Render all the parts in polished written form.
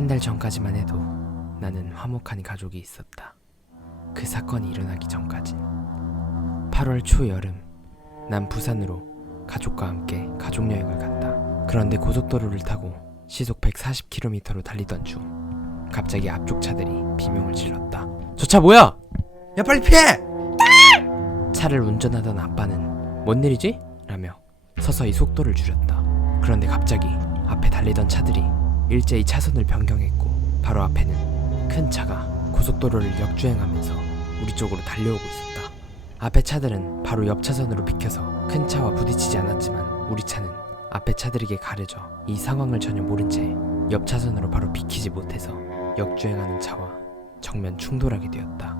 한 달 전까지만 해도 나는 화목한 가족이 있었다. 그 사건이 일어나기 전까진. 8월 초여름, 난 부산으로 가족과 함께 가족여행을 갔다. 그런데 고속도로를 타고 시속 140km로 달리던 중 갑자기 앞쪽 차들이 비명을 질렀다. 저 차 뭐야? 야 빨리 피해! 차를 운전하던 아빠는 뭔 일이지? 라며 서서히 속도를 줄였다. 그런데 갑자기 앞에 달리던 차들이 일제히 차선을 변경했고 바로 앞에는 큰 차가 고속도로를 역주행하면서 우리 쪽으로 달려오고 있었다. 앞에 차들은 바로 옆 차선으로 비켜서 큰 차와 부딪히지 않았지만 우리 차는 앞에 차들에게 가려져 이 상황을 전혀 모른 채 옆 차선으로 바로 비키지 못해서 역주행하는 차와 정면 충돌하게 되었다.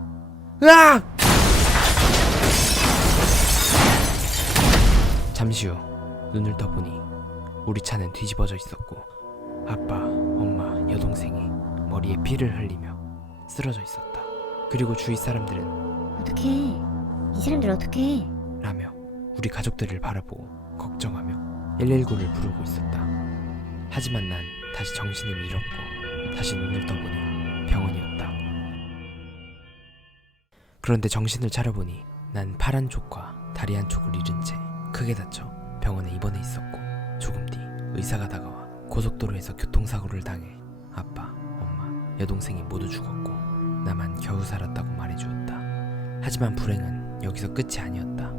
으악! 잠시 후 눈을 떠보니 우리 차는 뒤집어져 있었고 아빠, 엄마, 여동생이 머리에 피를 흘리며 쓰러져 있었다. 그리고 주위 사람들은 어떡해? 이 사람들 어떡해? 라며 우리 가족들을 바라보고 걱정하며 119를 부르고 있었다. 하지만 난 다시 정신을 잃었고 다시 눈을 떠보니 병원이었다. 그런데 정신을 차려보니 난 팔 한쪽과 다리 한쪽을 잃은 채 크게 다쳐 병원에 입원해 있었고 조금 뒤 의사가 다가와 고속도로에서 교통사고를 당해 아빠, 엄마, 여동생이 모두 죽었고 나만 겨우 살았다고 말해주었다. 하지만 불행은 여기서 끝이 아니었다.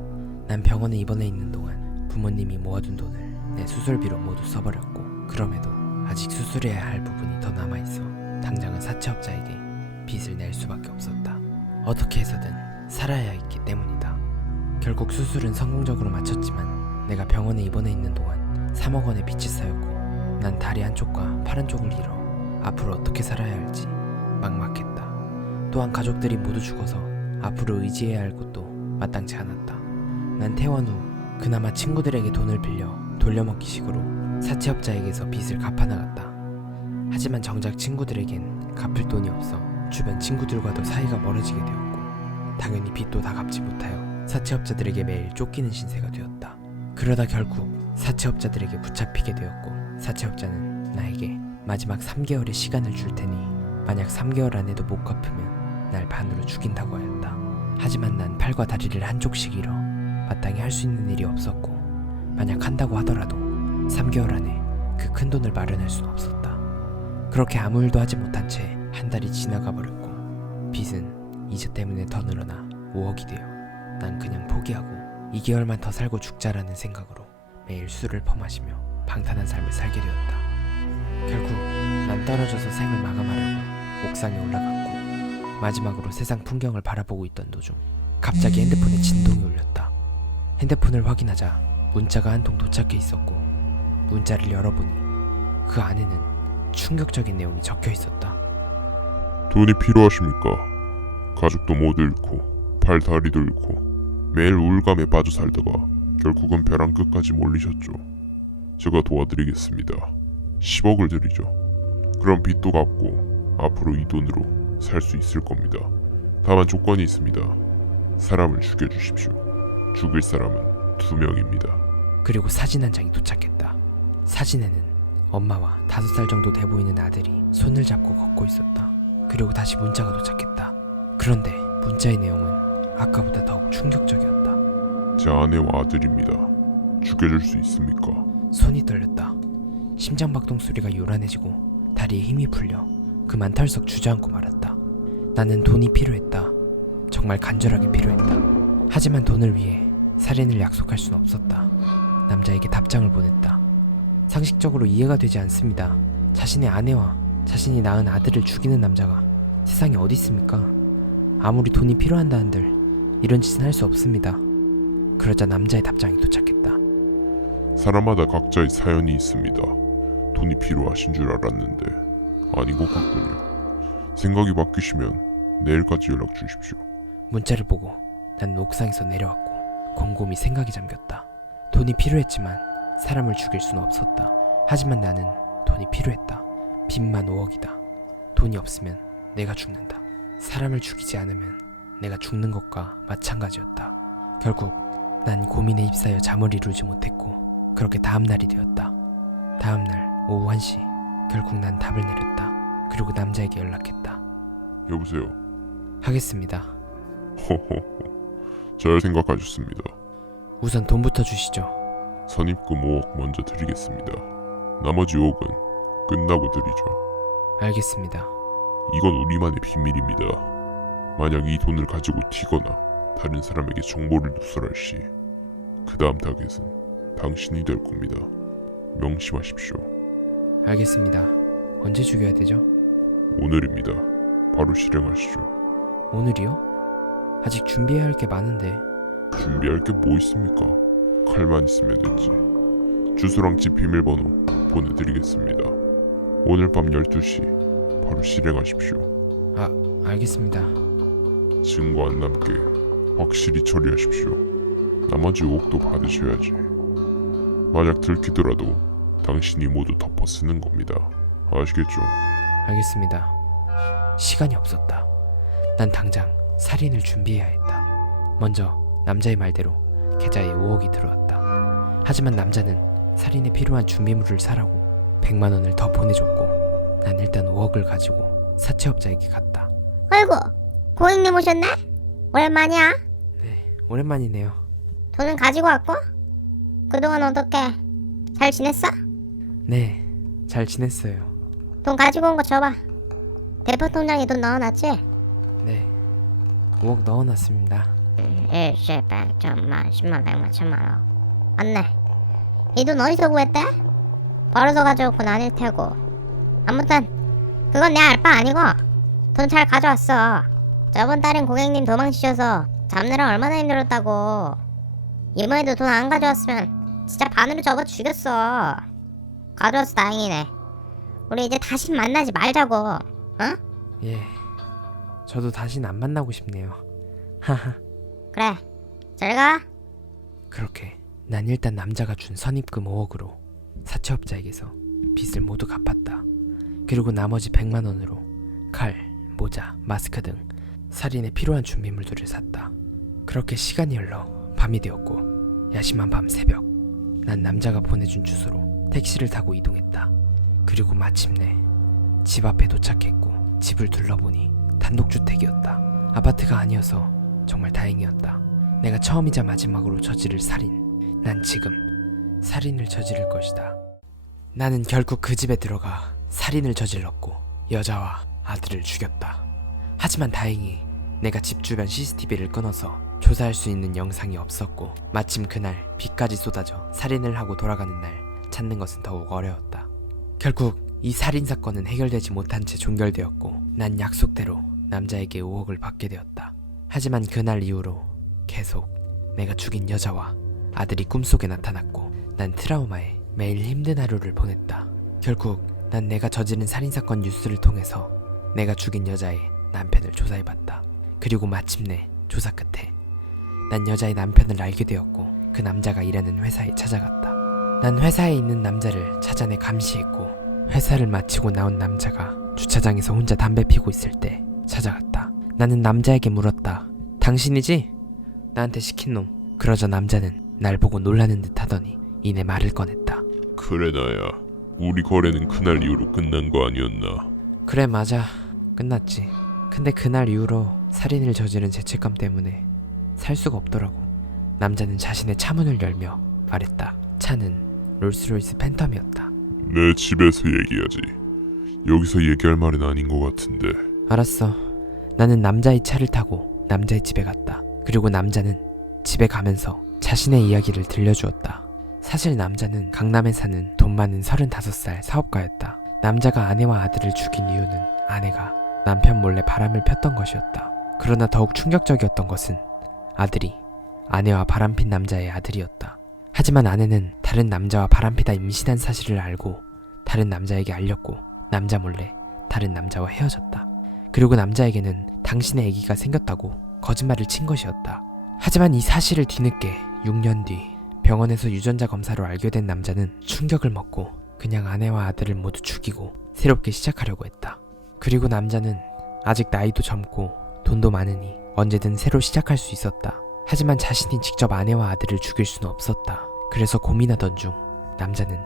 난 병원에 입원해 있는 동안 부모님이 모아둔 돈을 내 수술비로 모두 써버렸고 그럼에도 아직 수술해야 할 부분이 더 남아있어 당장은 사채업자에게 빚을 낼 수밖에 없었다. 어떻게 해서든 살아야 했기 때문이다. 결국 수술은 성공적으로 마쳤지만 내가 병원에 입원해 있는 동안 3억 원의 빚이 쌓였고 난 다리 한쪽과 팔 한쪽을 잃어 앞으로 어떻게 살아야 할지 막막했다. 또한 가족들이 모두 죽어서 앞으로 의지해야 할 것도 마땅치 않았다. 난 퇴원 후 그나마 친구들에게 돈을 빌려 돌려먹기 식으로 사채업자에게서 빚을 갚아나갔다. 하지만 정작 친구들에겐 갚을 돈이 없어 주변 친구들과도 사이가 멀어지게 되었고 당연히 빚도 다 갚지 못하여 사채업자들에게 매일 쫓기는 신세가 되었다. 그러다 결국 사채업자들에게 붙잡히게 되었고 사채업자는 나에게 마지막 3개월의 시간을 줄 테니 만약 3개월 안에도 못 갚으면 날 반으로 죽인다고 하였다. 하지만 난 팔과 다리를 한쪽씩 잃어 마땅히 할 수 있는 일이 없었고 만약 한다고 하더라도 3개월 안에 그 큰 돈을 마련할 수는 없었다. 그렇게 아무 일도 하지 못한 채 한 달이 지나가 버렸고 빚은 이자 때문에 더 늘어나 5억이 되어 난 그냥 포기하고 2개월만 더 살고 죽자라는 생각으로 매일 술을 퍼마시며 방탄한 삶을 살게 되었다. 결국 난 떨어져서 생을 마감하려고 옥상에 올라갔고 마지막으로 세상 풍경을 바라보고 있던 도중 갑자기 핸드폰에 진동이 울렸다. 핸드폰을 확인하자 문자가 한 통 도착해 있었고 문자를 열어보니 그 안에는 충격적인 내용이 적혀 있었다. 돈이 필요하십니까? 가족도 모두 잃고 팔 다리도 잃고 매일 우울감에 빠져 살다가 결국은 벼랑 끝까지 몰리셨죠. 제가 도와드리겠습니다. 10억을 드리죠. 그럼 빚도 갚고 앞으로 이 돈으로 살 수 있을 겁니다. 다만 조건이 있습니다. 사람을 죽여주십시오. 죽일 사람은 2명입니다. 그리고 사진 한 장이 도착했다. 사진에는 엄마와 5살 정도 돼 보이는 아들이 손을 잡고 걷고 있었다. 그리고 다시 문자가 도착했다. 그런데 문자의 내용은 아까보다 더욱 충격적이었다. 제 아내와 아들입니다. 죽여줄 수 있습니까? 손이 떨렸다. 심장박동 소리가 요란해지고 다리에 힘이 풀려 그만 털썩 주저앉고 말았다. 나는 돈이 필요했다. 정말 간절하게 필요했다. 하지만 돈을 위해 살인을 약속할 수는 없었다. 남자에게 답장을 보냈다. 상식적으로 이해가 되지 않습니다. 자신의 아내와 자신이 낳은 아들을 죽이는 남자가 세상에 어디 있습니까? 아무리 돈이 필요한다는들 이런 짓은 할 수 없습니다. 그러자 남자의 답장이 도착했다. 사람마다 각자의 사연이 있습니다. 돈이 필요하신 줄 알았는데 아닌 것 같군요. 생각이 바뀌시면 내일까지 연락 주십시오. 문자를 보고 난 옥상에서 내려왔고 곰곰이 생각이 잠겼다. 돈이 필요했지만 사람을 죽일 수는 없었다. 하지만 나는 돈이 필요했다. 빚만 5억이다. 돈이 없으면 내가 죽는다. 사람을 죽이지 않으면 내가 죽는 것과 마찬가지였다. 결국 난 고민에 휩싸여 잠을 이루지 못했고 그렇게 다음날이 되었다. 다음날 오후 1시 결국 난 답을 내렸다. 그리고 남자에게 연락했다. 여보세요. 하겠습니다. 허허. 잘 생각하셨습니다. 우선 돈부터 주시죠. 선입금 5억 먼저 드리겠습니다. 나머지 5억은 끝나고 드리죠. 알겠습니다. 이건 우리만의 비밀입니다. 만약 이 돈을 가지고 튀거나 다른 사람에게 정보를 누설할 시 그 다음 타겟은 당신이 될 겁니다. 명심하십시오. 알겠습니다. 언제 죽여야 되죠? 오늘입니다. 바로 실행하시죠. 오늘이요? 아직 준비해야 할 게 많은데. 준비할 게 뭐 있습니까? 칼만 있으면 됐지. 주소랑 집 비밀번호 보내드리겠습니다. 오늘 밤 12시 바로 실행하십시오. 알겠습니다. 증거 안 남게 확실히 처리하십시오. 나머지 5억도 받으셔야지. 만약 들키더라도 당신이 모두 덮어 쓰는 겁니다. 아시겠죠? 알겠습니다. 시간이 없었다. 난 당장 살인을 준비해야 했다. 먼저 남자의 말대로 계좌에 5억이 들어왔다. 하지만 남자는 살인에 필요한 준비물을 사라고 100만 원을 더 보내줬고 난 일단 5억을 가지고 사채업자에게 갔다. 아이고, 고객님 오셨네? 오랜만이야. 네, 오랜만이네요. 돈은 가지고 왔고? 그동안 어떻게 잘 지냈어? 네, 잘 지냈어요. 돈 가지고 온 거 줘봐. 대포 통장에 돈 넣어놨지? 네, 5억 넣어놨습니다. 1, 10, 100, 1000만, 10만, 100만, 1000만. 맞네. 이 돈 어디서 구했대? 벌어서 가져오곤 아닐 테고. 아무튼 그건 내 알 바 아니고 돈 잘 가져왔어. 저번 달엔 고객님 도망치셔서 잡느라 얼마나 힘들었다고. 이번에도 돈 안 가져왔으면 진짜 반으로 접어 죽였어. 가져와서 다행이네. 우리 이제 다시 만나지 말자고. 어? 예, 저도 다신 안 만나고 싶네요. 하하. 그래, 잘 가. 그렇게 난 일단 남자가 준 선입금 5억으로 사채업자에게서 빚을 모두 갚았다. 그리고 나머지 100만 원으로 칼, 모자, 마스크 등 살인에 필요한 준비물들을 샀다. 그렇게 시간이 흘러 밤이 되었고 야심한 밤 새벽 난 남자가 보내준 주소로 택시를 타고 이동했다. 그리고 마침내 집 앞에 도착했고 집을 둘러보니 단독주택이었다. 아파트가 아니어서 정말 다행이었다. 내가 처음이자 마지막으로 저지를 살인. 난 지금 살인을 저지를 것이다. 나는 결국 그 집에 들어가 살인을 저질렀고 여자와 아들을 죽였다. 하지만 다행히 내가 집 주변 CCTV를 끊어서 조사할 수 있는 영상이 없었고 마침 그날 비까지 쏟아져 살인을 하고 돌아가는 날 찾는 것은 더욱 어려웠다. 결국 이 살인사건은 해결되지 못한 채 종결되었고 난 약속대로 남자에게 5억을 받게 되었다. 하지만 그날 이후로 계속 내가 죽인 여자와 아들이 꿈속에 나타났고 난 트라우마에 매일 힘든 하루를 보냈다. 결국 난 내가 저지른 살인사건 뉴스를 통해서 내가 죽인 여자의 남편을 조사해봤다. 그리고 마침내 조사 끝에 난 여자의 남편을 알게 되었고 그 남자가 일하는 회사에 찾아갔다. 난 회사에 있는 남자를 찾아내 감시했고 회사를 마치고 나온 남자가 주차장에서 혼자 담배 피고 있을 때 찾아갔다. 나는 남자에게 물었다. 당신이지? 나한테 시킨 놈. 그러자 남자는 날 보고 놀라는 듯 하더니 이내 말을 꺼냈다. 그래 나야. 우리 거래는 그날 이후로 끝난 거 아니었나? 그래 맞아. 끝났지. 근데 그날 이후로 살인을 저지른 죄책감 때문에 살 수가 없더라고. 남자는 자신의 차문을 열며 말했다. 차는 롤스로이스 팬텀이었다. 내 집에서 얘기하지. 여기서 얘기할 말은 아닌 것 같은데. 알았어. 나는 남자의 차를 타고 남자의 집에 갔다. 그리고 남자는 집에 가면서 자신의 이야기를 들려주었다. 사실 남자는 강남에 사는 돈 많은 35살 사업가였다. 남자가 아내와 아들을 죽인 이유는 아내가 남편 몰래 바람을 폈던 것이었다. 그러나 더욱 충격적이었던 것은 아들이 아내와 바람핀 남자의 아들이었다. 하지만 아내는 다른 남자와 바람피다 임신한 사실을 알고 다른 남자에게 알렸고 남자 몰래 다른 남자와 헤어졌다. 그리고 남자에게는 당신의 아기가 생겼다고 거짓말을 친 것이었다. 하지만 이 사실을 뒤늦게 6년 뒤 병원에서 유전자 검사로 알게 된 남자는 충격을 먹고 그냥 아내와 아들을 모두 죽이고 새롭게 시작하려고 했다. 그리고 남자는 아직 나이도 젊고 돈도 많으니 언제든 새로 시작할 수 있었다. 하지만 자신이 직접 아내와 아들을 죽일 수는 없었다. 그래서 고민하던 중 남자는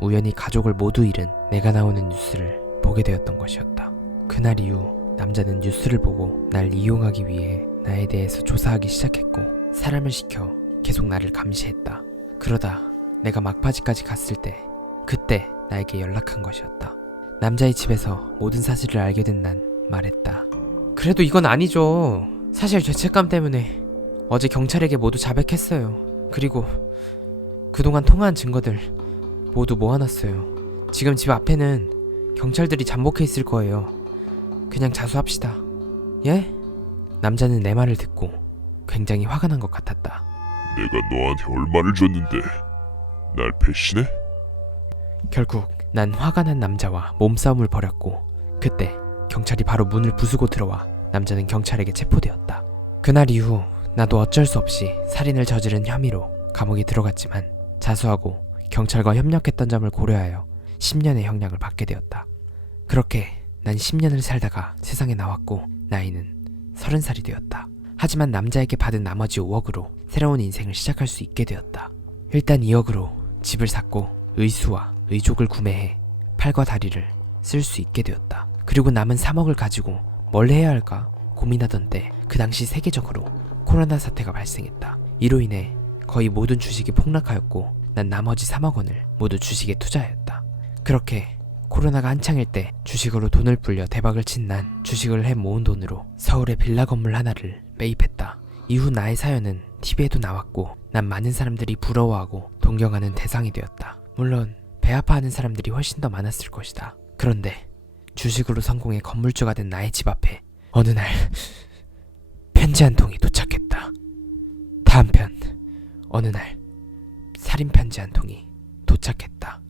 우연히 가족을 모두 잃은 내가 나오는 뉴스를 보게 되었던 것이었다. 그날 이후 남자는 뉴스를 보고 날 이용하기 위해 나에 대해서 조사하기 시작했고 사람을 시켜 계속 나를 감시했다. 그러다 내가 막바지까지 갔을 때 그때 나에게 연락한 것이었다. 남자의 집에서 모든 사실을 알게 된 난 말했다. 그래도 이건 아니죠. 사실 죄책감 때문에 어제 경찰에게 모두 자백했어요. 그리고 그동안 통화한 증거들 모두 모아놨어요. 지금 집 앞에는 경찰들이 잠복해 있을 거예요. 그냥 자수합시다. 예? 남자는 내 말을 듣고 굉장히 화가 난 것 같았다. 내가 너한테 얼마를 줬는데 날 배신해? 결국 난 화가 난 남자와 몸싸움을 벌였고 그때 경찰이 바로 문을 부수고 들어와 남자는 경찰에게 체포되었다. 그날 이후 나도 어쩔 수 없이 살인을 저지른 혐의로 감옥에 들어갔지만 자수하고 경찰과 협력했던 점을 고려하여 10년의 형량을 받게 되었다. 그렇게 난 10년을 살다가 세상에 나왔고 나이는 30살이 되었다. 하지만 남자에게 받은 나머지 5억으로 새로운 인생을 시작할 수 있게 되었다. 일단 2억으로 집을 샀고 의수와 의족을 구매해 팔과 다리를 쓸 수 있게 되었다. 그리고 남은 3억을 가지고 뭘 해야 할까 고민하던 때 그 당시 세계적으로 코로나 사태가 발생했다. 이로 인해 거의 모든 주식이 폭락하였고 난 나머지 3억 원을 모두 주식에 투자하였다. 그렇게 코로나가 한창일 때 주식으로 돈을 불려 대박을 친 난 주식을 해 모은 돈으로 서울의 빌라 건물 하나를 매입했다. 이후 나의 사연은 TV에도 나왔고 난 많은 사람들이 부러워하고 동경하는 대상이 되었다. 물론 배 아파하는 사람들이 훨씬 더 많았을 것이다. 그런데 주식으로 성공해 건물주가 된 나의 집 앞에 어느 날 편지 한 통이 도착했다. 다음 편 어느 날 살인 편지 한 통이 도착했다.